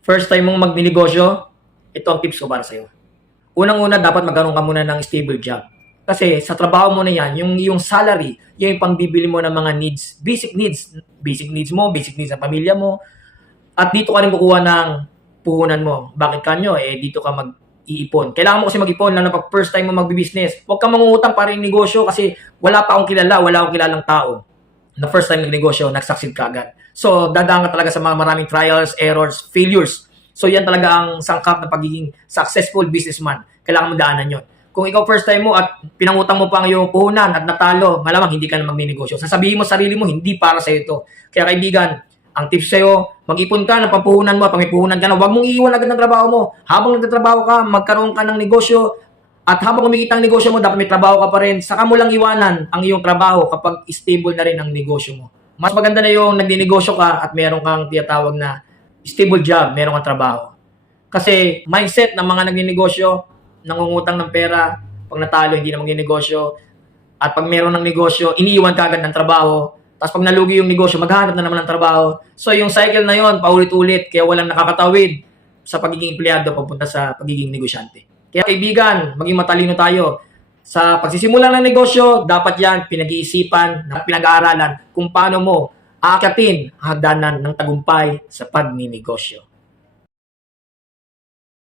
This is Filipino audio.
first time mong magninegosyo, ito ang tips ko para sa'yo. Unang-una, dapat magkaroon ka muna ng stable job. Kasi sa trabaho mo na yan, yung, yung salary, yung pangbibili mo ng mga needs, basic needs, basic needs mo, basic needs ng pamilya mo, at dito ka rin kukuha ng puhunan mo. Bakit kanyo? Eh, dito ka mag-iipon. Kailangan mo kasi mag-ipon, lalo na pag first time mo mag-business. Huwag kang mangungutang para yung negosyo kasi wala pa akong kilala, wala akong kilalang tao na first time nagnegosyo, nag-succeed ka agad. So, dadaan ka talaga sa mga maraming trials, errors, failures. So, yan talaga ang sangkap na pagiging successful businessman. Kailangan mo daanan yon. Kung ikaw first time mo at pinangutang mo pa ang iyong puhunan at natalo, malamang hindi ka na magninegosyo. Sasabihin mo sa sarili mo, hindi para sa ito. Kaya kaibigan, ang tips sa'yo, mag-ipon ka ng pampuhunan mo at pag ka na, huwag mong iiwan agad ng trabaho mo. Habang nagtatrabaho ka, magkaroon ka ng negosyo, at habang kumikita ang negosyo mo, dapat may trabaho ka pa rin. Saka mo lang iwanan ang iyong trabaho kapag stable na rin ang negosyo mo. Mas maganda na yung nagninegosyo ka at meron kang tinatawag na stable job, meron kang trabaho. Kasi mindset ng mga nagninegosyo, nangungutang ng pera, pag natalo hindi na magninegosyo, at pag meron ng negosyo, iniiwan ka agad ng trabaho, tapos pag nalugi yung negosyo, maghanap na naman ng trabaho. So yung cycle na yon paulit-ulit, kaya walang nakakatawid sa pagiging empleyado papunta sa pagiging negosyante. Kaya kaibigan, maging matalino tayo. Sa pagsisimula ng negosyo, dapat yan pinag-iisipan at pinag-aaralan kung paano mo aakyatin ang hagdanan ng tagumpay sa pagninegosyo.